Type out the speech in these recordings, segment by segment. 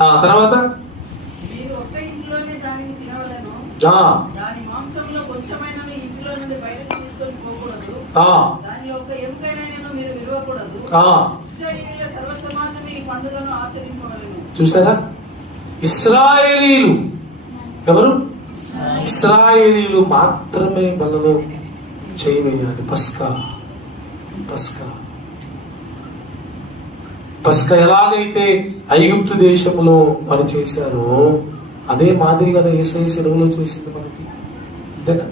తర్వాత చూసారా, ఇశ్రాయేలీలు ఎవరు? ఇశ్రాయేలీలు మాత్రమే బలలో చేయవేయాలి. పస్కా ఎలాగైతే ఐగుప్తు దేశంలో వారు చేశారో అదే మాదిరిగా యేసయ్య శిలువలో చేసింది మనకి. అంతేనా?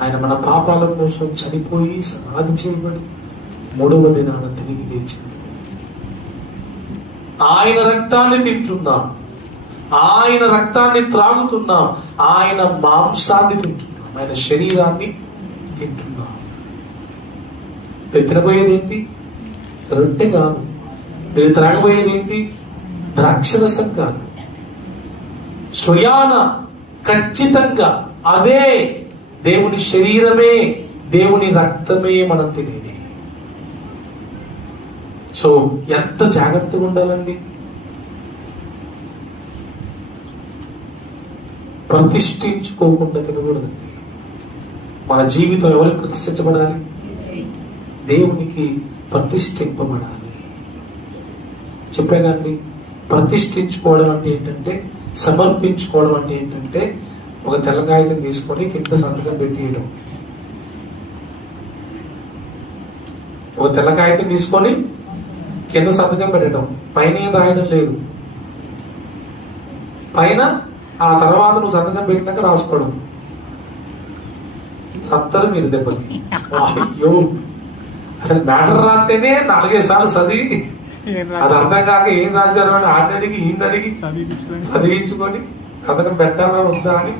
ఆయన మన పాపాల కోసం చనిపోయి సమాధి చేయబడి 3వ దినాన తిరిగి లేచాడు. ఆయన రక్తాన్ని తింటున్నాం, ఆయన రక్తాన్ని త్రాగుతున్నాం, ఆయన మాంసాన్ని తింటున్నాం, ఆయన శరీరాన్ని తింటున్నాం. మీరు తినబోయేది ఏంటి? రొట్టె కాదు. మీరు త్రాగబోయేది ఏంటి? ద్రాక్షరసం కాదు. స్వయాన ఖచ్చితంగా అదే దేవుని శరీరమే, దేవుని రక్తమే మనం తినేది. సో ఎంత జాగ్రత్తగా ఉండాలండి. ప్రతిష్ఠించుకోకుండా తినకూడదండి. మన జీవితం ఎవరికి ప్రతిష్ఠించబడాలి? దేవునికి ప్రతిష్ఠింపబడాలి. చెప్పానండి, ప్రతిష్ఠించుకోవడం అంటే ఏంటంటే, సమర్పించుకోవడం అంటే ఏంటంటే, ఒక తెల్ల కాగితం తీసుకొని కింద సంతకం పెట్టేయడం. ఒక తెల్ల కాగితం తీసుకొని కింద సంతకం పెట్టడం, పైన ఏం రాయడం లేదు. పైన ఆ తర్వాత నువ్వు సంతకం పెట్టినాక రాసుకోవడం. సత్తరు మీరు దెబ్బకి. అయ్యో, అసలు మ్యాటర్ రాస్తేనే 4-5 సార్లు చదివి అది అర్థం కాక ఏం రాశారు అని ఆడినడిగి ఈయనడిగి చదివించుకొని సంతకం పెట్టాలా వద్దా అని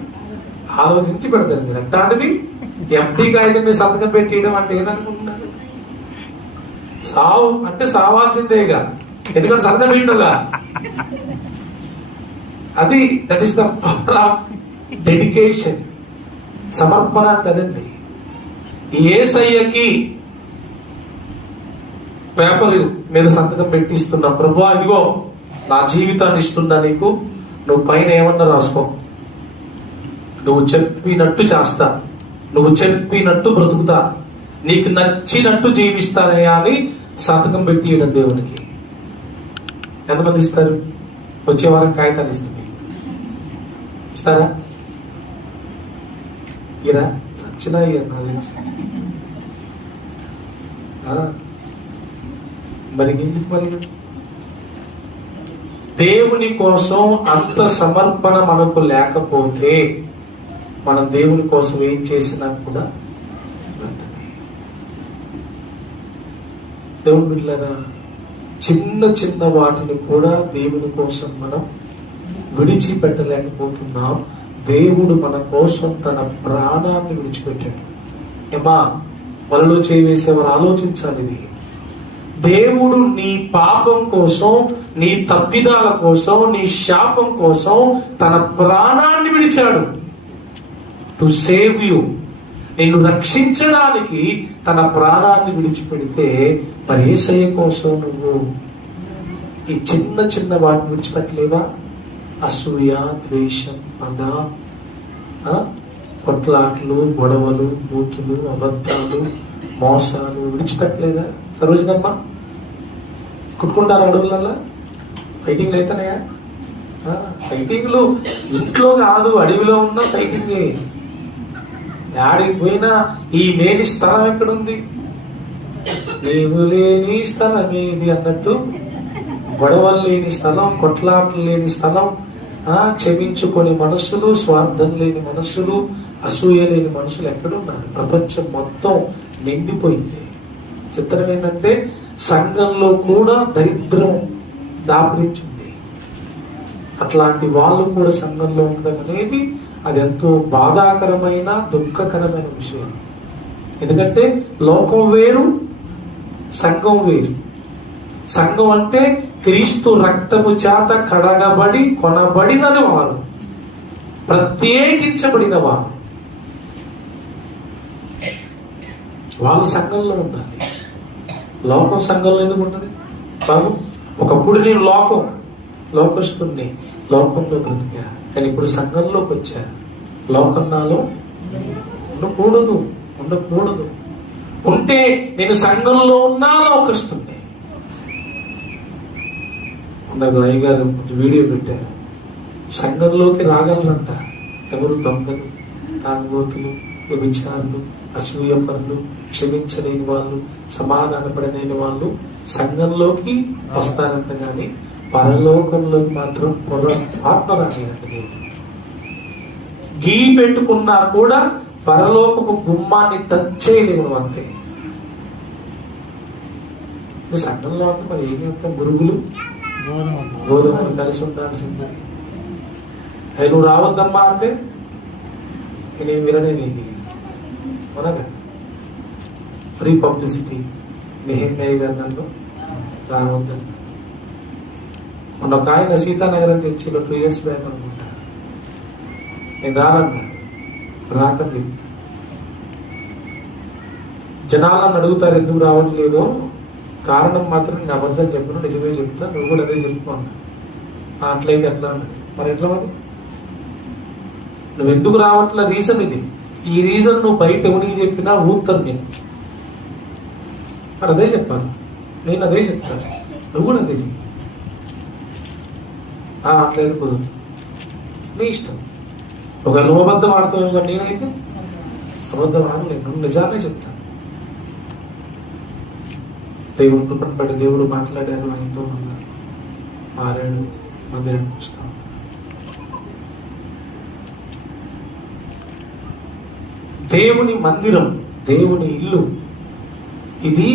ఆలోచించి పెడతారు. మీరు అట్లాంటిది ఎంటీ కాగితం మీద సంతకం పెట్టేయడం అంటే ఏదనుకుంటున్నారు? సావు అంటే సావాల్సిందేగా, ఎందుకంటే సంతకం పెట్టినగా. అది that is the power of dedication. సమర్పణ కదండి. యేసయ్యకి పేపర్ మీద సంతకం పెట్టిస్తున్నా, ప్రభువా ఇదిగో నా జీవితాన్ని ఇస్తున్నా నీకు, నువ్వు పైన ఏమన్నా రాసుకో, నువ్వు చెప్పినట్టు చేస్తా, నువ్వు చెప్పినట్టు బ్రతుకుతా, నీకు నచ్చినట్టు జీవిస్తానయ్యా అని సంతకం పెట్టియడం దేవునికి. ఎంతమంది ఇస్తారు? వచ్చే వారం కాగితాలు ఇస్తాం. మీకు ఇస్తారా? ఇరా సచ్చినా ఇయ్యారు నాకు తెలిసి. మరి ఎందుకు? మరి దేవుని కోసం అంత సమర్పణ మనకు లేకపోతే మనం దేవుని కోసం ఏం చేసినా కూడా వ్యర్థమే. దేవుని బిడ్డలారా, చిన్న చిన్న వాటిని కూడా దేవుని కోసం మనం విడిచిపెట్టలేకపోతున్నాం. దేవుడు మన కోసం తన ప్రాణాన్ని విడిచిపెట్టాడు. ఏమా వలలో చేయవేసేవారు ఆలోచించాలి. ఇది దేవుడు నీ పాపం కోసం, నీ తప్పిదాల కోసం, నీ శాపం కోసం తన ప్రాణాన్ని విడిచాడు. టు సేవ్ యు, నిన్ను రక్షించడానికి తన ప్రాణాన్ని విడిచిపెడితే మరి యేసయ్య కోసం నువ్వు ఈ చిన్న చిన్న వాటిని విడిచిపెట్టలేవా? అసూయ, ద్వేషం, పగ, కొట్లాట్లు, గొడవలు, బూతులు, అబద్ధాలు, మోసాలు విడిచిపెట్టలేదా? సరోజనమ్మ, కుట్టుకుంటారు అడవులల్లా? ఫైటింగ్లు అవుతున్నాయా? ఫైటింగ్లు ఇంట్లో కాదు, అడవిలో ఉన్న ఫైటింగే. ఆడికి పోయినా ఈ లేని స్థలం ఎక్కడుంది? నీవు లేని స్థలం ఏది అన్నట్టు, గొడవలు లేని స్థలం, కొట్లాట్లు లేని స్థలం, క్షమించుకొని మనస్సులు, స్వార్థం లేని మనస్సులు, అసూయ లేని మనుషులు ఎక్కడున్నారు? ప్రపంచం మొత్తం నిండిపోయింది. చిత్రం ఏంటంటే సంఘంలో కూడా దరిద్రం దాపురించింది. అట్లాంటి వాళ్ళు కూడా సంఘంలో ఉండడం అనేది అది ఎంతో బాధాకరమైన, దుఃఖకరమైన విషయం. ఎందుకంటే లోకం వేరు, సంఘం వేరు. సంఘం అంటే క్రీస్తు రక్తము చేత కడగబడి కొనబడినది వారు, ప్రత్యేకించబడిన వారు. వాళ్ళు సంఘంలో ఉండాలి. లోకం సంఘంలో ఎందుకు ఉంటుంది బాబు? ఒకప్పుడు నేను లోకం, లోకస్తుని, లోకంలో బ్రతికా. కానీ ఇప్పుడు సంఘంలోకి వచ్చా. లోకం నాలో ఉండకూడదు, ఉండకూడదు. ఉంటే నేను సంఘంలో ఉన్నా లోకస్తుని. ఉన్నది అయ్యగారు కొంచెం వీడియో పెట్టారు. సంఘంలోకి రాగలనంట ఎవరు? దొంగలు, తాగుబోతులు, వ్యభిచారులు, అసూయపరులు, క్షమించలేని వాళ్ళు, సమాధానపడలేని వాళ్ళు సంఘంలోకి వస్తారంట. కానీ పరలోకంలోకి మాత్రం పొరపాటున రాలేదంట. దేవుడు గీ పెట్టుకున్నా కూడా పరలోకపు గుమ్మాన్ని టచ్ చేయలేము అంతే. సంఘంలో అంటే మరి ఏం చెప్తాం? గురుగులు గోధుమలు కలిసి ఉండాల్సిందే. అవి నువ్వు రావద్దమ్మా అంటే నేను విననే నీది మనగా ఫ్రీ పబ్లిసిటీ. నెహెమ్యా గారు నన్ను రావద్దన్న. మొన్న ఒక ఆయన సీతానగరం చర్చిలో 2 years బ్యాక్ అనుకుంటా, నేను రానన్నాడు. రాకని చెప్పి జనాలను అడుగుతారు ఎందుకు రావట్లేదో, కారణం మాత్రం నేను అబద్ధం చెప్పను, నిజమే చెప్తా, నువ్వు కూడా అదే చెప్పుకున్నా. అట్లయితే ఎట్లా అన్నది. మరి ఎట్లా? మరి నువ్వు ఎందుకు రావట్లే రీజన్ ఇది. ఈ రీజన్ నువ్వు బయట ఎవరికి చెప్పినా ఊరుతారు నేను. మరి అదే చెప్పాలి, నేను అదే చెప్తాను, నువ్వు కూడా అదే చెప్పు. అట్లేదు కుదరదు, నీ ఇష్టం. ఒక నువ్వు అబద్ధం ఆడతావు కానీ నేనైతే అబద్ధం ఆడలేను, నువ్వు నిజాన్ని చెప్తాను. దేవుడు కృపను బట్టి దేవుడు మాట్లాడారు, ఆయనతో మళ్ళా మారాడు, మందిరానికి వస్తా ఉన్నాడు. దేవుని మందిరం, దేవుని ఇల్లు, ఇది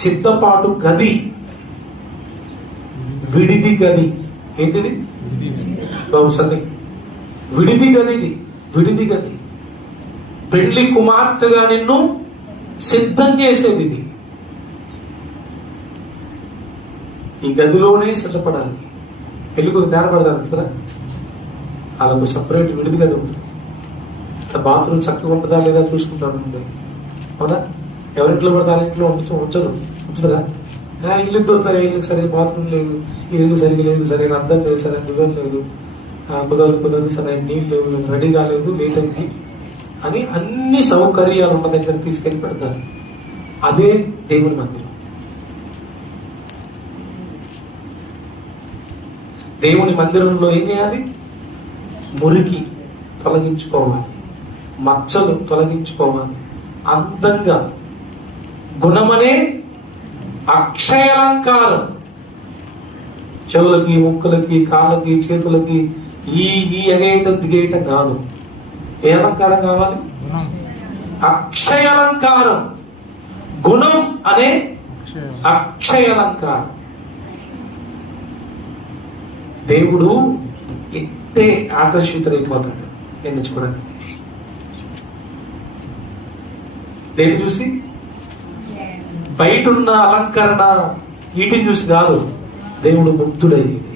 సిద్ధపాటు గది, విడిది గది. ఏంటిది బాబు సన్ని? విడిది గది. ఇది విడిది గది. పెళ్లి కుమార్తెగా నిన్ను సిద్ధం చేసేది ఇది. ఈ గదిలోనే సిద్ధపడాలి. పెళ్లి కొద్ది జ్ఞానపడతారు కదా, వాళ్ళకు సపరేట్ విడిది గది ఉంటుంది. బాత్రూమ్ చక్కగా ఉంటుందా లేదా చూసుకుంటారు ముందే, అవునా? ఎవరింట్లో పడితే వాళ్ళ ఇంట్లో ఉంచదురా. ఇల్లు దొరుకుతాయి, ఇల్లుకి సరిగ్గా బాత్రూమ్ లేదు, ఇల్లు సరిగ్గా లేదు, సరైన అద్దం లేదు, సరైన దువ్వెన లేదు, కుదరదు, సరైన నీళ్ళు లేవు, రెడీ కాలేదు, లేట్ అయింది అని అన్ని సౌకర్యాలు ఉన్న దగ్గర తీసుకెళ్ళి పెడతారు. అదే దేవుని మందిరం. దేవుని మందిరంలో ఏం చేయాలి? మురికి తొలగించుకోవాలి, మచ్చలు తొలగించుకోవాలి, అందంగా గుణమనే అక్షయాలంకారం, చెవులకి, ముక్కులకి, కాళ్ళకి, చేతులకి ఈ ఎగేయటం దిగేయటం కాదు. ఏ అలంకారం కావాలి? అక్షయాలంకారం, గుణం అనే అక్షయాలంకారం. దేవుడు ఇట్టే ఆకర్షితులైపోతాడు నిన్ను చూడండి. దేన్ని చూసి? బయటున్న అలంకరణ వీటిని చూసి కాదు, దేవుడు ముగ్ధుడయ్యేది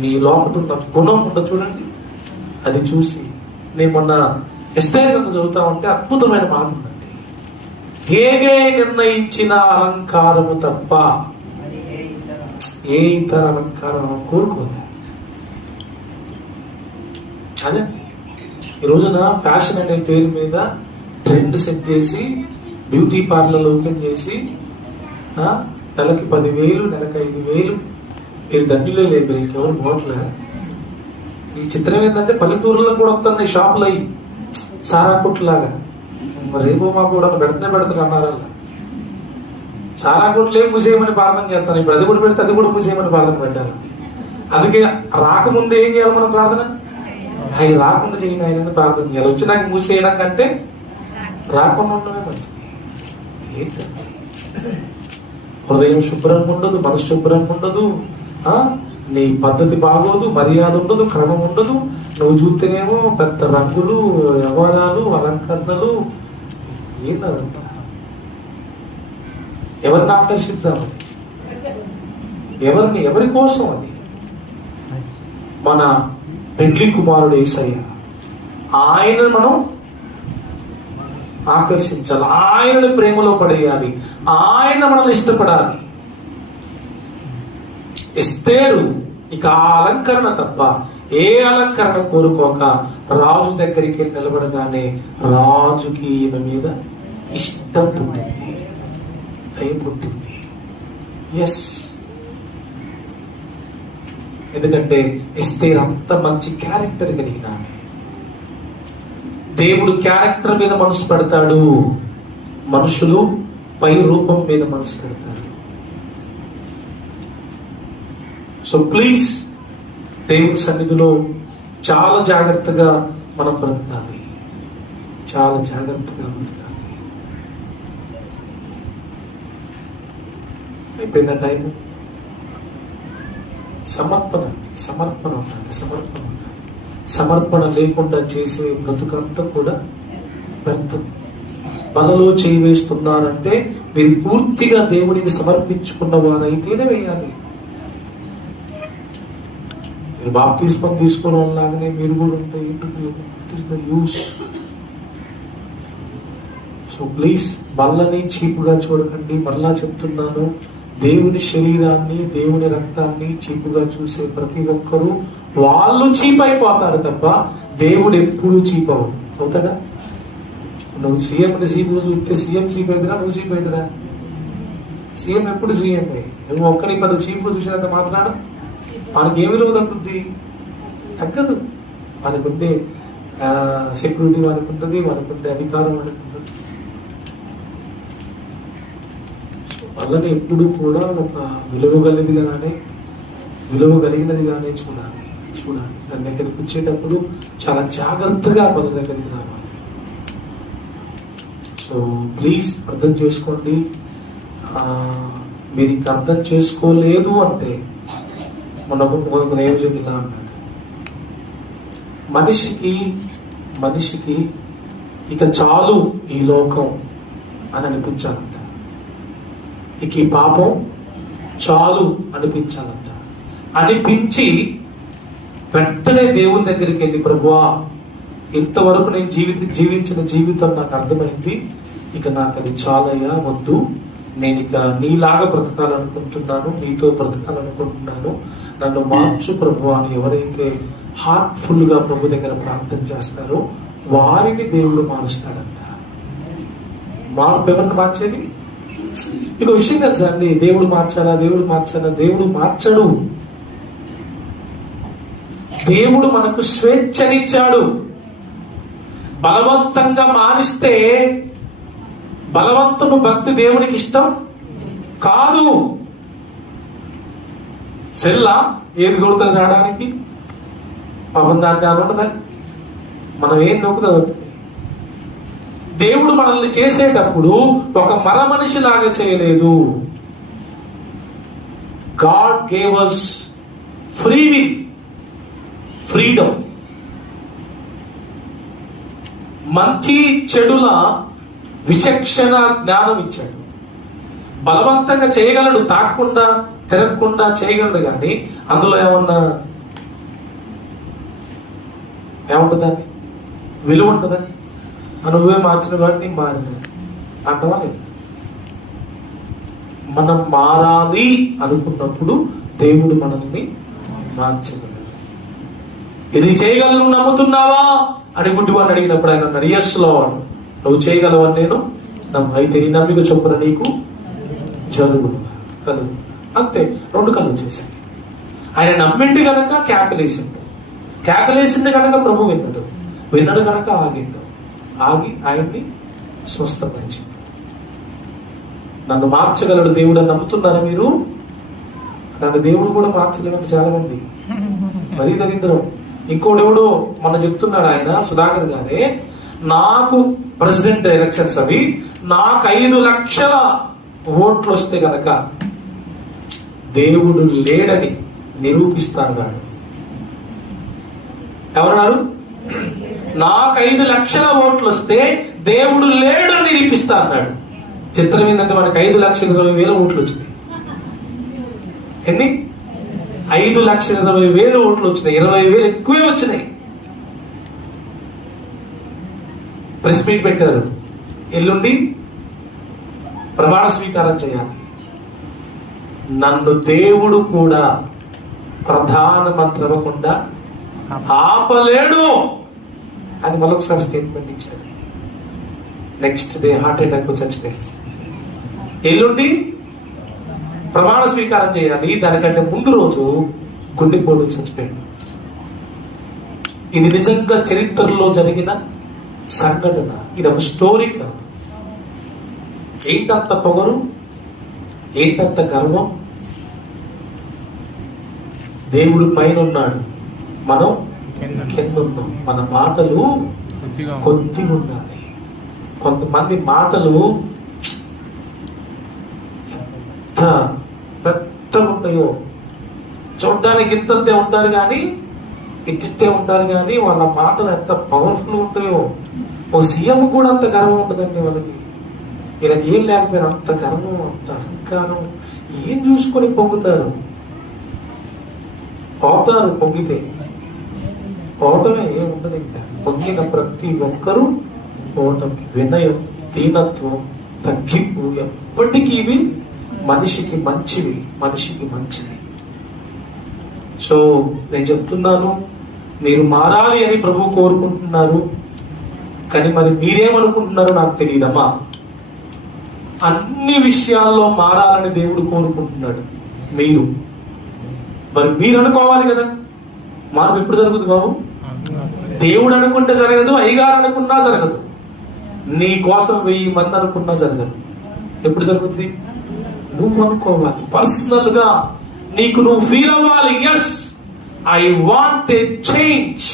నీ లోపటున్న గుణం ఉండ చూడండి, అది చూసి. నేను మొన్న ఎస్తేర్ చదువుతా ఉంటే అద్భుతమైన మాట ఉందండి. హేగే నిర్ణయించిన అలంకారము తప్ప ఏ ఇతర అలంకారం కోరుకోలే. అదండి ఈ రోజున ఫ్యాషన్ అనే పేరు మీద ట్రెండ్ సెట్ చేసి బ్యూటీ పార్లర్ ఓపెన్ చేసి నెలకి 10,000, నెలకి 5,000. మీరు ధన్యులే లేదు, ఇంకెవరు పోవట్లే. ఈ చిత్రం ఏంటంటే పల్లెటూరులో కూడా వస్తున్నాయి షాపులు అయ్యి సారా కొట్టులాగా. మరి రేపు మా కూడా పెడుతున్నారు అన్నారల్లా. సారా కొట్లు ఏం మూసేయమని ప్రార్థన చేస్తాను. ఇప్పుడు అది కూడా పెడితే అది కూడా మూసేయమని ప్రార్థన పెట్టాలి. అందుకే రాకముందు ఏం చేయాలి మనం ప్రార్థన? అవి రాకుండా చేయని ఆయన ప్రార్థన చేయాలి. వచ్చినాక మూసేయడం కంటే రాకుండా ఉండడమే మంచిది. ఏంటండి హృదయం శుభ్రంగా ఉండదు, మనసు శుభ్రంగా ఉండదు, నీ పద్ధతి బాగోదు, మర్యాద ఉండదు, క్రమం ఉండదు. నువ్వు చూస్తేనేమో పెద్ద రంగులు, వ్యవహారాలు, అలంకరణలు. ఏందంతా ఎవరిని ఆకర్షిద్దామని? ఎవరి కోసం? అది మన పెండ్లి కుమారుడు యేసయ్య. ఆయన మనం ఆకర్షించాలి, ఆయనను ప్రేమలో పడేయాలి, ఆయన మనల్ని ఇష్టపడాలి. ఎస్తేరు ఇక ఆ అలంకరణ తప్ప ఏ అలంకరణ కోరుకోక రాజు దగ్గరికి వెళ్ళి నిలబడగానే రాజుకి ఈయన మీద ఇష్టం పుట్టింది, దయ పుట్టింది. ఎస్, ఎందుకంటే ఎస్తేర్ అంత మంచి క్యారెక్టర్ కలిగిన ఆమె. దేవుడు క్యారెక్టర్ మీద మనసు పెడతాడు, మనుషులు పై రూపం మీద మనసు పెడతారు. సో ప్లీజ్, దేవుడి సన్నిధిలో చాలా జాగ్రత్తగా మనం బ్రతకాలి, చాలా జాగ్రత్తగా బ్రతకాలి. అయిపోయిన టైం. సమర్పణ ఉండాలి. సమర్పణ లేకుండా చేసే బ్రతుకంతా కూడా వ్యర్థం. బలలో చేయి వేస్తున్నారంటే మీరు పూర్తిగా దేవునికి సమర్పించుకున్న వారైతేనే వేయాలి. మీరు బాప్తిస్మం తీసుకున్న వాళ్ళలాగానే మీరు కూడా ఉంటే యూస్. సో ప్లీజ్, బల్లని చీపుగా చూడకండి. మరలా చెప్తున్నాను, దేవుని శరీరాన్ని, దేవుని రక్తాన్ని చీపుగా చూసే ప్రతి ఒక్కరూ వాళ్ళు చీప్ అయిపోతారు తప్ప దేవుడు ఎప్పుడు చీప్ అవ్వడు. అవుతాడా? నువ్వు సీఎంని చీపు చూస్తే సీఎం చీప్ అవుతున్నా, నువ్వు చీప్ అవుతున్నా? సీఎం ఎప్పుడు సీఎం. నువ్వు ఒక్కరి 10 చీపుగా చూసినంత మాత్రాన మనకి ఏ విలువ తగ్గుద్ది? తగ్గదు. మనకుండే సెక్యూరిటీ వానికి ఉంటుంది, వానికి అధికారం వానికి ఉంటుంది. వాళ్ళని ఎప్పుడు కూడా ఒక విలువ కలిగినదిగానే చూడాలి. దాని దగ్గరికి వచ్చేటప్పుడు చాలా జాగ్రత్తగా వాళ్ళ దగ్గరికి రావాలి. సో ప్లీజ్ అర్థం చేసుకోండి. మీరు ఇంకా అర్థం చేసుకోలేదు అంటే, మనకు ఒక దైవజనుడు ఇలా అన్నాడు, మనిషికి ఇక చాలు ఈ లోకం అని అనిపించాలంట. ఇక ఈ పాపం చాలు అనిపించాలంట. అనిపించి వెంటనే దేవుని దగ్గరికి వెళ్ళి, ప్రభువా, ఇంతవరకు నేను జీవించిన జీవితం నాకు అర్థమైంది, ఇక నాకు అది చాలయ్యా, వద్దు, నేను ఇక నీలాగా బ్రతకాలనుకుంటున్నాను, నీతో బ్రతకాలనుకుంటున్నాను, నన్ను మార్చు ప్రభువా అని ఎవరైతే హార్ట్ఫుల్గా ప్రభు దగ్గర ప్రార్థన చేస్తారో వారిని దేవుడు మారుస్తాడంట. మార్పు ఎవరిని మార్చేది? ఇక విషయం తెలుసా అండి, దేవుడు మార్చాలా? దేవుడు మార్చడు. దేవుడు మనకు స్వేచ్ఛనిచ్చాడు. బలవంతంగా మారిస్తే బలవంతము భక్తి దేవునికి ఇష్టం కాదు. సెల్లా ఏది కొడుతుంది రావడానికి? పాపం దాన్ని అనుకుంటుందా? మనం ఏం నొక్కుతుంది. దేవుడు మనల్ని చేసేటప్పుడు ఒక మర మనిషిలాగా చేయలేదు. God gave us free will, freedom. మంచి చెడుల విచక్షణ జ్ఞానం ఇచ్చాడు. బలవంతంగా చేయగలడు, తాకుండా తిరగకుండా చేయగలడు, కానీ అందులో ఏముంటుందండి? విలువ ఉంటుందా? నువ్వే మార్చిన వాటిని మారిన అంటవా లేదు. మనం మారాలి అనుకున్నప్పుడు దేవుడు మనల్ని మార్చగలడు. ఇది చేయగలను నమ్ముతున్నావా అని గుడ్డివాడిని అడిగినప్పుడు ఆయన అన్నాడు, yes Lord, నువ్వు చేయగలవని నేను అయితే నీ నమ్మిక చొప్పున నీకు జరుగును కలుగు. అంతే, 2 కళ్ళు వచ్చేసాయి. ఆయన నమ్మిండి కనుక కేకలేసింది కనుక ప్రభు విన్నాడు కనుక ఆగి ఆయన్ని స్వస్థపరిచింది. నన్ను మార్చగలడు దేవుడు అని నమ్ముతున్నారా మీరు? నన్ను దేవుడు కూడా మార్చలేమంటే చాలా మంది మరీ దరిద్రం. ఇంకోడెవడో మొన్న చెప్తున్నాడు ఆయన, సుధాకర్ గారే, నాకు ప్రెసిడెంట్ ఎలక్షన్స్ అవి, నాకు 5 లక్షల ఓట్లు వస్తే గనక దేవుడు లేడని నిరూపిస్తాడు. ఎవరన్నారు? నాకు 5 లక్షల ఓట్లు వస్తే దేవుడు లేడని నిరూపిస్తా అన్నాడు. చిత్రం ఏంటంటే మనకి 5,20,000 ఓట్లు వచ్చినాయి. ఎన్ని? 5,20,000 ఓట్లు వచ్చినాయి. 20,000 ఎక్కువే వచ్చినాయి. ప్రెస్ మీట్ పెట్టారు, ఎల్లుండి ప్రమాణ స్వీకారం చేయాలి. నన్ను దేవుడు కూడా ప్రధానమంత్రి అవ్వకుండా ఆపలేడు అని మరొకసారి స్టేట్మెంట్ ఇచ్చాడు. నెక్స్ట్ డే హార్ట్ అటాక్ చచ్చిపోయింది. ఎల్లుండి ప్రమాణ స్వీకారం చేయాలి, దానికంటే ముందు రోజు గుండెపోటు చచ్చిపోయాడు. ఇది నిజంగా చరిత్రలో జరిగిన సంఘటన. ఇది ఒక స్టోరీ కాదు. ఏంటంత పొగరు, ఏంటంత గర్వం? దేవుడు పైన ఉన్నాడు, మనం కింద ఉన్నాం. మన మాటలు కొద్దిగా ఉండాలి. కొంతమంది మాటలు ఎంత పెద్దగా ఉంటాయో, చూడడానికి ఇంతంతే ఉంటారు కానీ ఇట్టే ఉంటారు కానీ వాళ్ళ మాటలు ఎంత పవర్ఫుల్ ఉంటాయో. ఓ సీఎం కూడా అంత గర్వం ఉండదండి వాళ్ళకి. వీళ్ళకి ఏం లేకపోయినా అంత గర్వం, అంత అహంకారం. ఏం చూసుకొని పొంగుతారు? పోతారు. పొంగితే పోవటమే ఏం ఉండదు. ఇంకా పొంగిన ప్రతి ఒక్కరూ పోవటమే. వినయం, దీనత్వం, తగ్గింపు ఎప్పటికీ ఇవి మనిషికి మంచివి, మనిషికి మంచివి. సో నేను చెప్తున్నాను, మీరు మారాలి అని ప్రభు కోరుకుంటున్నారు. కానీ మరి మీరేమనుకుంటున్నారో నాకు తెలియదమ్మా. అన్ని విషయాల్లో మారాలని దేవుడు కోరుకుంటున్నాడు. మరి మీరు అనుకోవాలి కదా. మార్పు ఎప్పుడు జరుగుతుంది బాబు? దేవుడు అనుకుంటే జరగదు, అయ్యగారు అనుకున్నా జరగదు, నీ కోసం 1000 మంది అనుకున్నా జరగదు. ఎప్పుడు జరుగుద్ది? నువ్వు అనుకోవాలి. పర్సనల్ గా నీకు నువ్వు ఫీల్ అవ్వాలి. Yes, I want a change,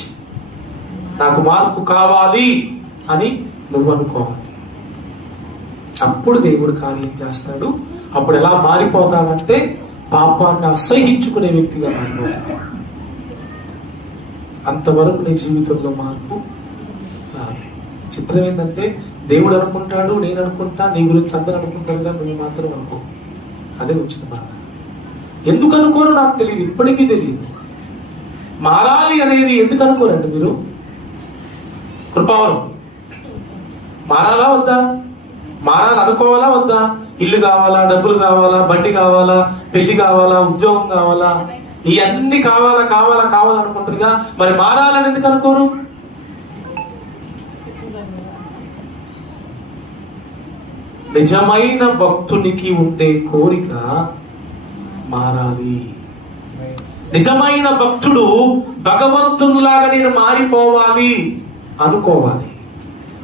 నాకు మార్పు కావాలి అని నువ్వు అనుకోవాలి. అప్పుడు దేవుడు కార్యం చేస్తాడు. అప్పుడు ఎలా మారిపోతావంటే పాపాన్ని అసహించుకునే వ్యక్తిగా మారిపోతావు. అంతవరకు నీ జీవితంలో మార్పు రాదు. చిత్రం ఏంటంటే దేవుడు అనుకుంటాడు, నేను అనుకుంటా, నీ గురించి అందరూ అనుకుంటారు కానీ నువ్వు మాత్రం అనుకో. అదే వచ్చిన బాధ. ఎందుకు అనుకోరో నాకు తెలియదు, ఇప్పటికీ తెలియదు. మారాలి అనేది ఎందుకు అనుకోరండి మీరు? కృపావరం మారాలా వద్దా? మారాలి అనుకోవాలా వద్దా? ఇల్లు కావాలా, డబ్బులు కావాలా, బండి కావాలా, పెళ్లి కావాలా, ఉద్యోగం కావాలా, ఇవన్నీ కావాలా కావాలా కావాలనుకుంటారుగా. మరి మారాలని ఎందుకు అనుకోరు? నిజమైన భక్తునికి ఉండే కోరిక మారాలి. నిజమైన భక్తుడు భగవంతునిలాగా నేను మారిపోవాలి అనుకోవాలి.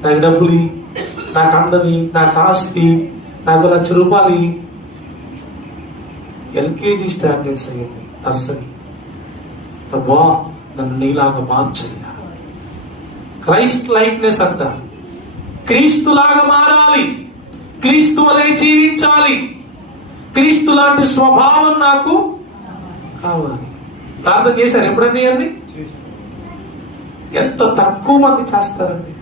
నాకు డబ్బులు, నాకు అందది, నాకు ఆస్తి, నాకు 1,00,000 రూపాయలు, ఎల్కేజీ స్టాండర్డ్స్ అయ్యండి, నర్సరీ. ప్రభువా నన్ను నీలాగా మార్చయ్యా. క్రైస్ట్ లైక్నెస్ అంట. క్రీస్తులాగా మారాలి, క్రీస్తు వలె జీవించాలి, క్రీస్తు లాంటి స్వభావం నాకు కావాలి. ప్రార్థన చేశారు ఎప్పుడన్నీ? అండి ఎంత తక్కువ మంది చేస్తారండి.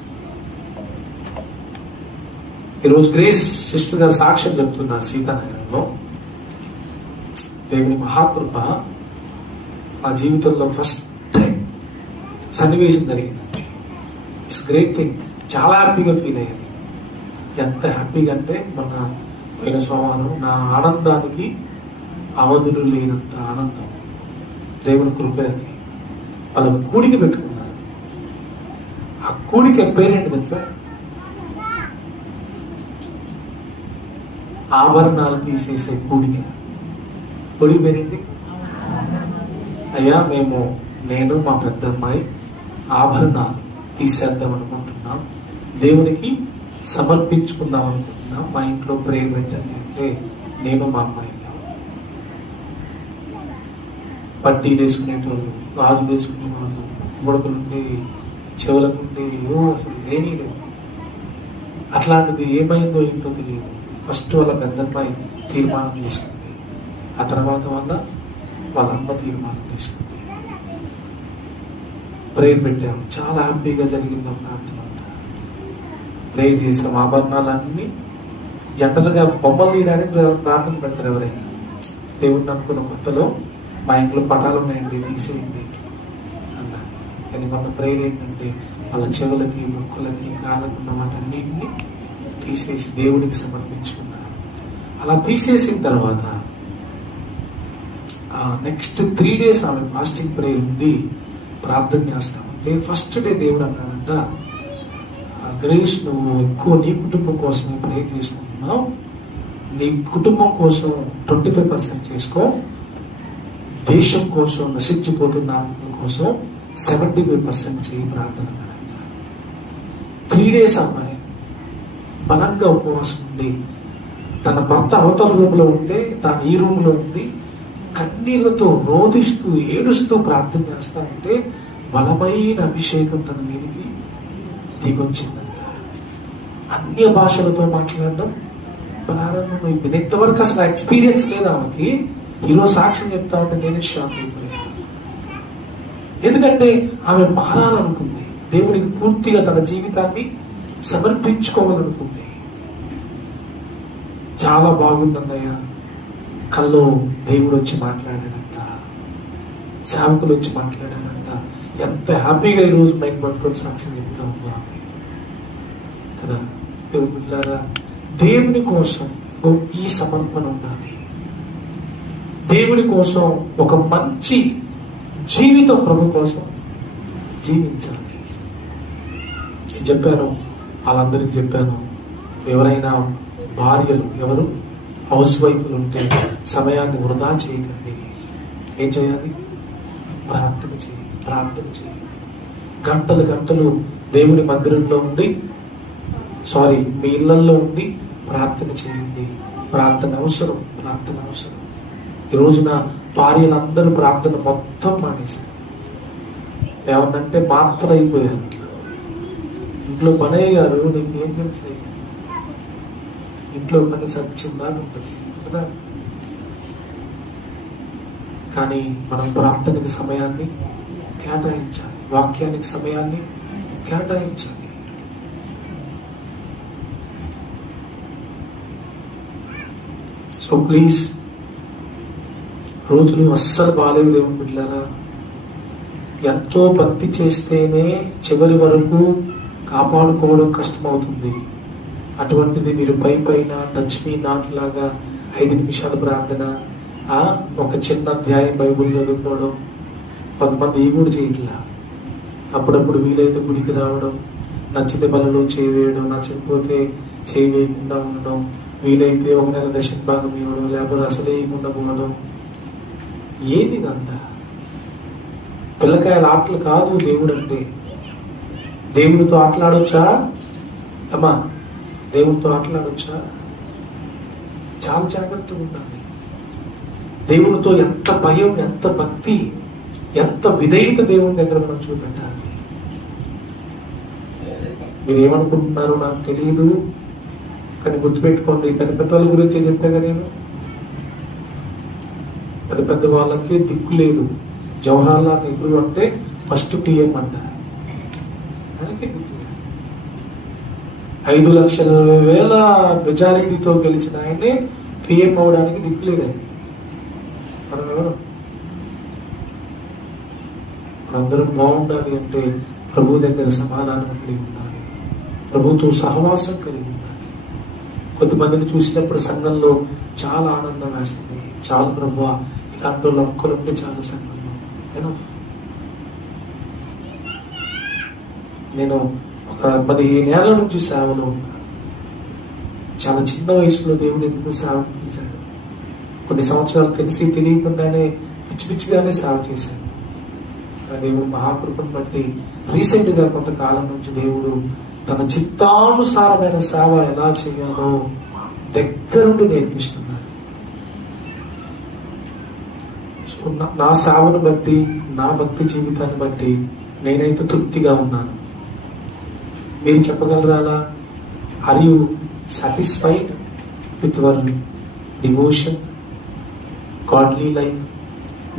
ఈరోజు గ్రేస్ సిస్టర్ గారు సాక్ష్యం చెప్తున్నారు సీతానగరంలో. దేవుని మహాకృప, మా జీవితంలో ఫస్ట్ టైం సన్నివేశం జరిగిందండి. It's great thing. చాలా హ్యాపీగా ఫీల్ అయ్యాను. ఎంత హ్యాపీగా అంటే మన పోయిన సోమవారం నా ఆనందానికి అవధులు లేనంత ఆనందం. దేవుని కృప అది. వాళ్ళని కూడికి పెట్టుకున్నారు. ఆ కూడికి పేరేంటి తెలుసా? ఆభరణాలు తీసేసే కూడిక. కూడికి పేరేంటి? అయ్యా నేను మా పెద్ద అమ్మాయి ఆభరణాలు తీసేద్దాం అనుకుంటున్నాం, దేవునికి సమర్పించుకుందాం అనుకుంటున్నాం, మా ఇంట్లో ప్రేయర్ పెట్టండి అంటే నేను మా అమ్మాయి పట్టీలు వేసుకునేటోళ్ళు, గాజులు వేసుకునే వాళ్ళు, ముడకలుండి చెవులకుండి అసలు లేని లేవు. అట్లాంటిది ఏమైందో ఏంటో తెలియదు. ఫస్ట్ వాళ్ళ పెద్దమ్మాయి తీర్మానం తీసుకుంది, ఆ తర్వాత వాళ్ళ అమ్మ తీర్మానం తీసుకుంది. ప్రేయర్ పెట్టాం, చాలా హ్యాపీగా జరిగింది. ప్రార్థన అంతా ప్రేయర్ చేసాం. ఆభరణాలన్నీ జనరల్గా బొమ్మలు తీయడానికి ప్రార్థన పెడతారు ఎవరైనా. దేవుడిని నమ్ముకున్న కొత్తలో మా ఇంట్లో పటాలు ఉన్నాయండి, తీసేయండి అన్నాను. కానీ మన ప్రేయర్ ఏంటంటే వాళ్ళ చెవులకి, ముక్కులకి, కాళ్ళకు ఉన్న వాటన్నిటిని తీసేసి దేవుడికి సమర్పించుకున్నారు. అలా తీసేసిన తర్వాత నెక్స్ట్ 3 days ఆమె ఫాస్టింగ్ ప్రేయర్ ఉండి ప్రార్థన చేస్తా ఉంటే ఫస్ట్ డే దేవుడు అన్నాడంట, గ్రేస్ నువ్వు ఎక్కువ నీ కుటుంబం కోసమే ప్రే చేసుకుంటున్నావు, నీ కుటుంబం కోసం 25% చేసుకో, దేశం కోసం నశించిపోతున్న ఆత్మల కోసం 75% చేయి ప్రార్థన అన్నాడంట. 3 days అమ్మాయి బలంగా ఉపవాసం ఉండి తన భర్త అవతల రూమ్లో ఉంటే తాను ఈ రూమ్లో ఉండి కన్నీళ్లతో రోధిస్తూ ఏడుస్తూ ప్రార్థన చేస్తా ఉంటే బలమైన అభిషేకం తన మీదకి దిగొచ్చిందంట. అన్య భాషలతో మాట్లాడడం ప్రారంభమైపోయింది. ఇంతవరకు అసలు ఎక్స్పీరియన్స్ లేదు ఆమెకి. ఈరోజు సాక్ష్యం చెప్తా ఉంటే నేనే షాక్ అయిపోయాను. ఎందుకంటే ఆమె మారాలనుకుంది, దేవునికి పూర్తిగా తన జీవితాన్ని సమర్పించుకోవాలనుకుంది. చాలా బాగుందన్నయ్య, కల్లో దేవుడు వచ్చి మాట్లాడారంట, సేవకులు వచ్చి మాట్లాడారంట. ఎంత హ్యాపీగా ఈరోజు మైక్ పట్టుకొని సాక్ష్యం చెప్తా ఉన్నా ఆమె కదా. దేవుని బిడ్డలారా, దేవుని కోసం ఈ సమర్పణ ఉండాలి. దేవుని కోసం ఒక మంచి జీవితం ప్రభు కోసం జీవించాలి. నేను చెప్పాను, వాళ్ళందరికీ చెప్పాను, ఎవరైనా భార్యలు, ఎవరు హౌస్ వైఫ్లు ఉంటే సమయాన్ని వృధా చేయకండి. ఏం చేయాలి? ప్రార్థన చేయండి, ప్రార్థన చేయండి. గంటలు గంటలు దేవుని మందిరంలో ఉండి, మీ ఇళ్లలో ఉండి ప్రార్థన చేయండి. ప్రార్థన అవసరం, ప్రార్థన అవసరం. ఈ రోజున భార్యలందరూ ప్రార్థన మొత్తం మానేశారు. ఏమన్నంటే మాత్రం అయిపోయారు. ఇంట్లో పనయ్య గారు, నీకేం తెలుసు, ఇంట్లో పని సత్యంలాగా ఉంటుంది కదా. కానీ మనం ప్రార్థనకి సమయాన్ని కేటాయించాలి, వాక్యానికి సమయాన్ని కేటాయించాలి. సో ప్లీజ్, రోజులు అస్సలు బాలేవు దేవుని బిడ్డలారా. ఎంతో భక్తి చేస్తేనే చివరి వరకు కాపాడుకోవడం కష్టమవుతుంది. అటువంటిది మీరు పైన టచ్ మీ నాట్ లాగా 5 నిమిషాల ప్రార్థన, ఒక చిన్న అధ్యాయం బైబుల్ చదువుకోవడం, కొంతమంది ఈ కూడా చేయట్లా. అప్పుడప్పుడు వీలైతే గుడికి రావడం, నచ్చితే బలలో చేయి వేయడం, నచ్చకపోతే చేయి వేయకుండా ఉండడం, వీలైతే 1 నెల దశమ భాగం ఇవ్వడం, లేకపోతే అసలు వేయకుండా పోవడం. ఏంది ఇదంతా? పిల్లకాయల ఆటలు కాదు దేవుడు అంటే. దేవుడితో ఆటలాడొచ్చా అమ్మా? దేవుడితో ఆటలాడొచ్చా? చాలా జాగ్రత్తగా ఉండాలి. దేవుడితో ఎంత భయం, ఎంత భక్తి, ఎంత విధేయత దేవుని దగ్గర మనం చూపెట్టాలి. మీరు ఏమనుకుంటున్నారో నాకు తెలియదు, కానీ గుర్తుపెట్టుకోండి, పెద్ద పెద్ద వాళ్ళ గురించే చెప్పాగా నేను. పెద్ద పెద్ద వాళ్ళకి దిక్కు లేదు. జవహర్లాల్ నెహ్రూ అంటే ఫస్ట్ PM అంట, ఆయనకే దిక్కు. 5,20,000 మెజారిటీతో గెలిచిన ఆయనే PM అవడానికి దిక్కులేదు ఆయనకి. మనం ఎవరు? మనందరం బాగుండాలి అంటే ప్రభు దగ్గర సమాధానం కలిగి ఉండాలి, ప్రభుతో సహవాసం కలిగి ఉండాలి. కొంతమందిని చూసినప్పుడు సంఘంలో చాలా ఆనందం వేస్తుంది. చాలు ప్రభువా, ఇలాంటి వాళ్ళు ఒక్కరుంటే చాలా సంఘంలో ఎనఫ్. నేను ఒక 15 ఏళ్ల నుంచి సేవలో ఉన్నాను. చాలా చిన్న వయసులో దేవుడు ఎందుకు సేవకు పిలిచాడు. కొన్ని సంవత్సరాలు తెలిసి తెలియకుండానే పిచ్చి పిచ్చిగానే సేవ చేశాను. దేవుడు మహాకృపను బట్టి రీసెంట్గా కొంతకాలం నుంచి దేవుడు తన చిత్తానుసారమైన సేవ ఎలా చేయాలో దగ్గరుండి నేర్పిస్తున్నారు. సో నా సేవను బట్టి, నా భక్తి జీవితాన్ని బట్టి నేనైతే తృప్తిగా ఉన్నాను. మీరు చెప్పగలరా అలా? Are you satisfied with your devotion, godly life?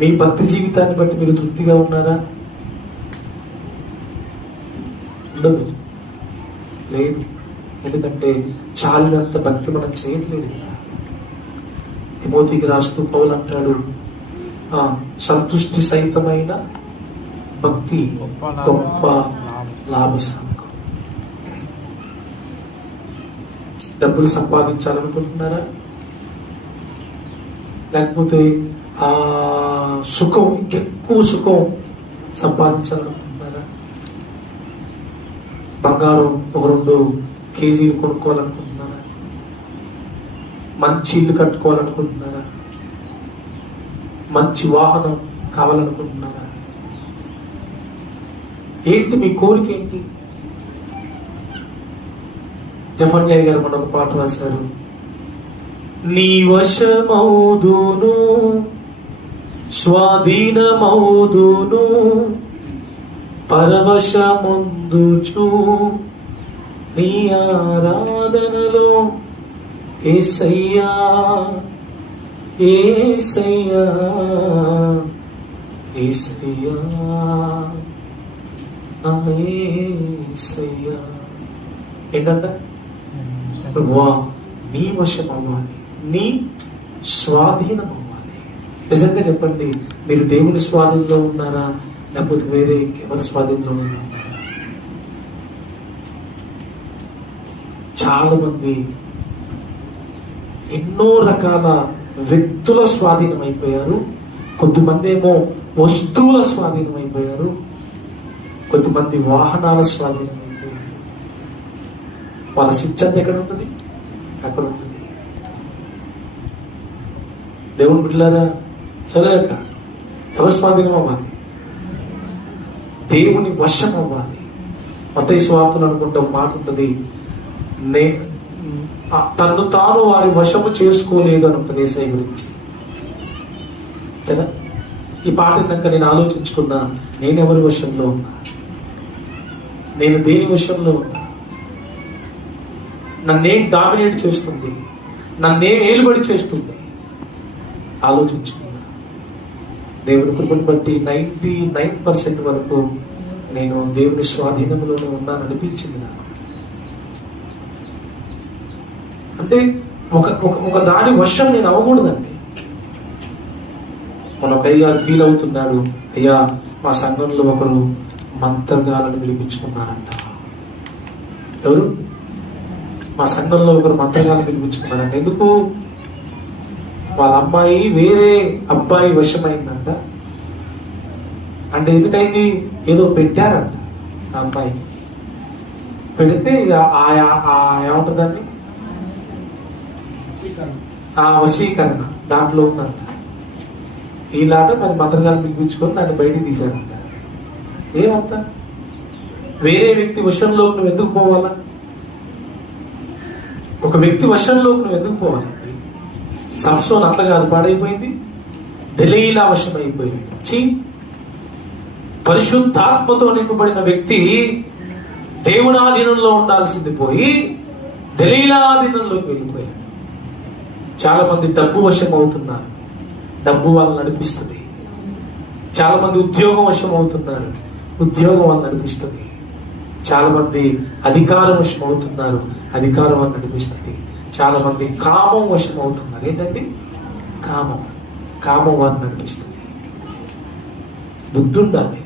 మీ భక్తి జీవితాన్ని బట్టి మీరు తృప్తిగా ఉన్నారా? ఉండదు, లేదు. ఎందుకంటే చాలినంత భక్తి మనం చేయట్లేదు కదా. తిమోతికి రాస్తూ పౌలు అంటాడు, సంతుష్టి సహితమైన భక్తి గొప్ప లాభసాధకం. డబ్బులు సంపాదించాలనుకుంటున్నారా? లేకపోతే ఆ సుఖం, ఇంకెక్కువ సుఖం సంపాదించాలనుకుంటున్నారా? బంగారం ఒక 2 కేజీలు కొనుక్కోవాలనుకుంటున్నారా? మంచి ఇల్లు కట్టుకోవాలనుకుంటున్నారా? మంచి వాహనం కావాలనుకుంటున్నారా? ఏంటి మీ కోరిక? ఏంటి? జఫన్యాయ్ గారు మన ఒక పాట రాశారు, నీ వశమౌదును స్వాధీనమౌదును పరవశముందుచు నీ ఆరాధనలో యేసయ్యా యేసయ్యా యేసయ్యా నా యేసయ్యా. ఏంటంట? ప్రభువా నీ వశం అవ్వాలి, నీ స్వాధీనం అవ్వాలి. నిజంగా చెప్పండి, మీరు దేవుని స్వాధీనంలో ఉన్నారా లేకపోతే వేరే ఎవరి స్వాధీనంలో ఉన్నారా? చాలా మంది ఎన్నో రకాల వ్యక్తుల స్వాధీనం అయిపోయారు. కొంతమంది ఏమో వస్తువుల స్వాధీనం అయిపోయారు, కొంతమంది వాహనాల స్వాధీనం అయిపోయారు. వాళ్ళ స్విచ్ అంతా ఎక్కడ ఉంటుంది? అక్కడ ఉంటుంది. దేవుని బిడ్డలారా, సరేక ఎవరి స్వాధీనం అవ్వాలి? దేవుని వశం అవ్వాలి. మత్తయి సువార్తలో అనుకుంటే ఒక మాట ఉంటుంది, తన్ను తాను వారి వశము చేసుకోలేదు అని ఉంటుంది యేసయ్య గురించి కదా. ఈ పాట విన్నాక నేను ఆలోచించుకున్నా, నేను ఎవరి వశంలో ఉన్నా? నేను దేని వశంలో ఉన్నా? నన్నేం డామినేట్ చేస్తుంది? నన్నేం ఏలుబడి చేస్తుంది? ఆలోచించుకున్నా. దేవుని కృపను బట్టి 99% వరకు నేను దేవుని స్వాధీనంలోనే ఉన్నాను అనిపించింది నాకు. అంటే ఒక దాని వశం నేను అవ్వకూడదండి. మన ఒక అయ్యగారు ఫీల్ అవుతున్నాడు, అయ్యా మా సంఘంలో ఒకరు మంత్రగాలను పిలిపించుకున్నారంట. ఎవరు? మా సంఘంలో ఒకరు మంత్రగాలను పిలిపించుకున్నారంట. ఎందుకు? వాళ్ళ అమ్మాయి వేరే అబ్బాయి వశమైందంట. అంటే ఎందుకైంది? ఏదో పెట్టారంట ఆ అమ్మాయికి. పెడితే ఏమంటారు దాన్ని, ఆ వశీకరణ దాంట్లో ఉందంట. ఈలాట మరి మంత్రగాలను పిలిపించుకొని దాన్ని బయటికి తీశారంట. ఏమంతా? వేరే వ్యక్తి వశంలోకి నువ్వు ఎందుకు పోవాలా? ఒక వ్యక్తి వశంలోకి నువ్వు ఎందుకు పోవాలండి? సంసోన్ అట్లా కాదు, పాడైపోయింది. దెలీలా వశం అయిపోయాడు. పరిశుద్ధాత్మతో నింపబడిన వ్యక్తి దేవుని ఆధీనంలో ఉండాల్సింది పోయి దెలీలా ఆధీనంలోకి వెళ్ళిపోయాడు. చాలా మంది డబ్బు వశం అవుతున్నారు, డబ్బు వాళ్ళని నడిపిస్తుంది. చాలా మంది ఉద్యోగం వశం అవుతున్నారు, ఉద్యోగం వాళ్ళని నడిపిస్తుంది. చాలా మంది అధికారం వశం అవుతున్నారు, అధికారం వాళ్ళని నడిపిస్తుంది. చాలా మంది కామం వశం అవుతున్నారు. ఏంటండి? కామం వారిని నడిపిస్తుంది. బుద్ధి ఉండాలి.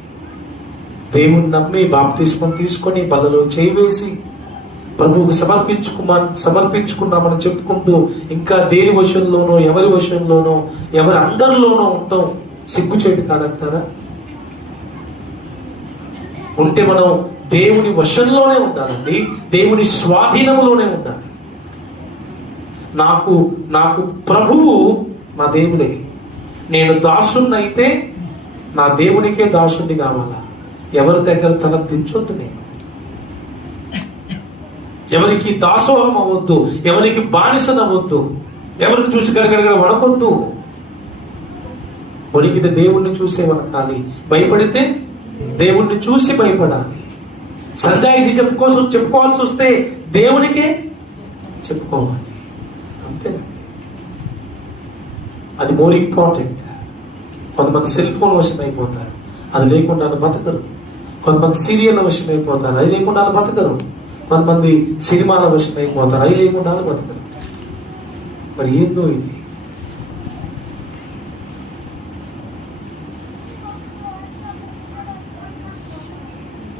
దేవుని నమ్మి బాప్తిస్మం తీసుకొని బలలో చేయివేసి ప్రభువుకు సమర్పించుకున్నామని చెప్పుకుంటూ ఇంకా దేని వశంలోనో ఎవరి వశంలోనో ఎవరి అండర్లోనో ఉంటాం సిగ్గుచేటు కాదంటారా? ఉంటే మనం దేవుని వశంలోనే ఉండాలండి, దేవుని స్వాధీనంలోనే ఉండాలి. నాకు ప్రభువు నా దేవుడే. నేను దాసున్నైతే నా దేవునికే దాసుని కావాలా? ఎవరి దగ్గర తల దించొద్దు. నేను ఎవరికి దాసోహం అవ్వద్దు, ఎవరికి బానిసనవ్వద్దు, ఎవరికి చూసి గరగరగర వణకొద్దు. వణికితే దేవుణ్ణి చూసే వణకాలి, భయపడితే దేవుణ్ణి చూసి భయపడాలి. సంజాయిషి చెప్పుకోవాల్సి వస్తే దేవునికే చెప్పుకోవాలి. అంతేనండి. అది మోర్ ఇంపార్టెంట్. కొంతమంది సెల్ ఫోన్ వశం అయిపోతారు, అది లేకుండా బతకరు. కొంతమంది సీరియల్ వశం అయిపోతారు, అది లేకుండా బతకరు. కొంతమంది సినిమాల వశం అయిపోతారు, అవి లేకుండా బతకరు. మరి ఏందో ఇది?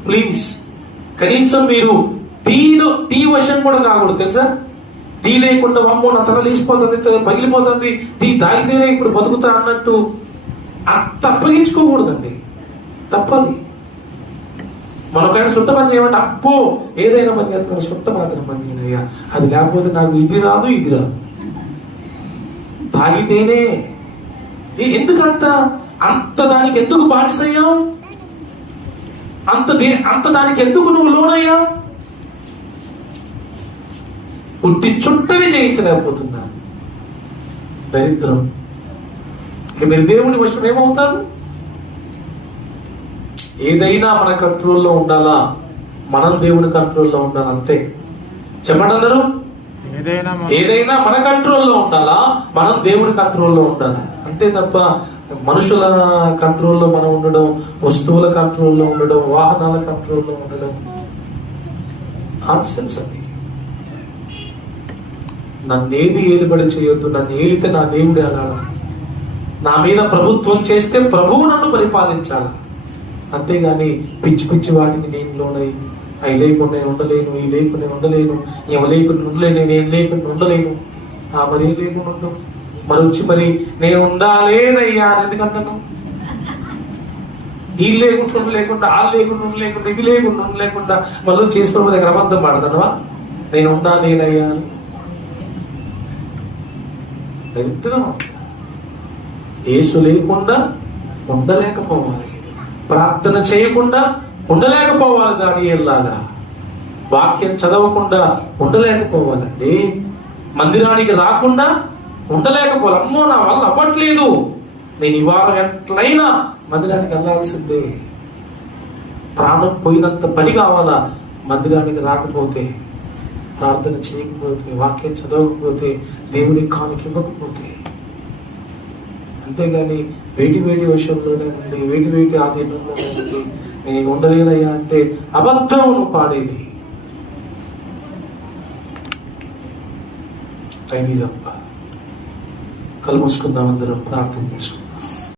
ప్లీజ్, కనీసం మీరు టీ వశం కూడా కాకూడదు, తెలుసా? టీ లేకుండా అమ్మో నా తల లేచిపోతుంది, పగిలిపోతుంది, టీ తాగితేనే ఇప్పుడు బతుకుతా అన్నట్టు అంత అప్పగించుకోకూడదండి. తప్పది. మనకైనా సుట్ట పని చేయమంటే అప్పో ఏదైనా పని చేస్తాను, సుట్ట మాత్రం పని చేయనయ్యా, అది లేకపోతే నాకు ఇది రాదు ఇది రాదు. తాగితేనే ఎందుకంత అంత దానికి ఎందుకు బానిసయ్యావు? అంత దానికి ఎందుకు నువ్వు లోనయ్యా? ఉట్టి చుట్టని చేయించలేకపోతున్నాను. దరిద్రం. ఇక మీరు దేవుని వశం ఏమవుతారు? ఏదైనా మన కంట్రోల్లో ఉండాలా, మనం దేవుని కంట్రోల్లో ఉండాలి, అంతే. చెప్పండి అందరూ. ఏదైనా మన కంట్రోల్లో ఉండాలా, మనం దేవుని కంట్రోల్లో ఉండాలి, అంతే తప్ప మనుషుల కంట్రోల్లో మనం ఉండడం, వస్తువుల కంట్రోల్లో ఉండడం, వాహనాల కంట్రోల్లో ఉండడం నాన్సెన్స్ అది. నన్నేది ఏలుబడి చేయొద్దు, నన్ను ఏలితే నా దేవుడే అనాలా, నా మీద ప్రభుత్వం చేస్తే ప్రభువు నన్ను పరిపాలించాల, అంతేగాని పిచ్చి పిచ్చి వాటికి నేను లోనై అవి లేకుండా ఉండలేను, ఈ లేకుండా ఉండలేను, ఏమ లేకుండా ఉండలేను, నేను లేకుండా ఉండలేను, మరి ఏం లేకుండా ఉండవు, మరి వచ్చి మరి నేను ఉండాలేనయ్యా అని ఎందుకంటాను? ఈ లేకుండా ఉండలేకుండా, ఆ లేకుండా ఉండలేకుండా, ఇది లేకుండా ఉండలేకుండా మళ్ళీ చేసి ప్రభు దగ్గర అబద్ధం పడతానవా నేను ఉండాలేనయ్యా అని? దరిద్రం. యేసు లేకుండా ఉండలేకపోవాలి, ప్రార్థన చేయకుండా ఉండలేకపోవాలి, దానియేలులాగా వాక్యం చదవకుండా ఉండలేకపోవాలండి, మందిరానికి రాకుండా ఉండలేకపోవాలి. అమ్మో నా వల్ల అవ్వట్లేదు, నేను ఈ వారం ఎట్లయినా మందిరానికి వెళ్ళాల్సిందే, ప్రాణం పోయినంత పని కావాలా మందిరానికి రాకపోతే, ప్రార్థన చేయకపోతే, వాక్యం చదవకపోతే, దేవునికి కానుక ఇవ్వకపోతే. అంతేగాని వేటి విషయంలోనే ఉండి, వేటి ఆధీనంలోనే ఉండి నేను ఉండలేదయ్యా అంటే అబద్ధం నువ్వు పాడేది. Time is up. కళ్ళు మూసుకుందాం, అందరం ప్రార్థన చేసుకుందాం.